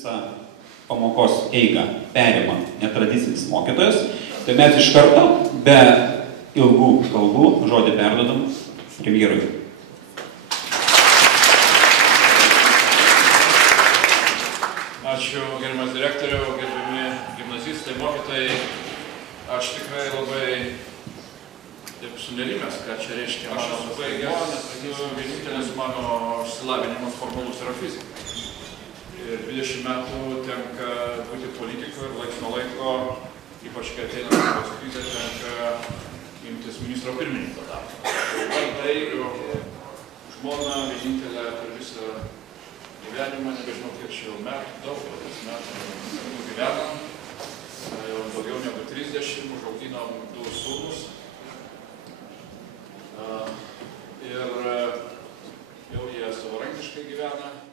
visą pamokos eigą perima netradicinis mokytojas, tai mes iš karto be ilgų kalbų žodį perduodam premjerui. Ačiū, gerbiamas direktoriau, gerbiami gimnazistai, mokytojai. Aš tikrai labai sunerimęs, kad čia reiškia mano vienintelis mano išsilavinimas formalus yra fizika. Ir 20 metų tenka būti politikoje ir laiks nuo laiko, ypač kai ateina Europos krizė, tenka imtis ministro pirmininko darbą. Tai žmona vienintelė per visą gyvenimą, nebežinau kiek čia jau metų, daug metų gyvenam, jau daugiau negu 30, užauginom 2 sūnus. Ir jau jie savarankiškai gyvena.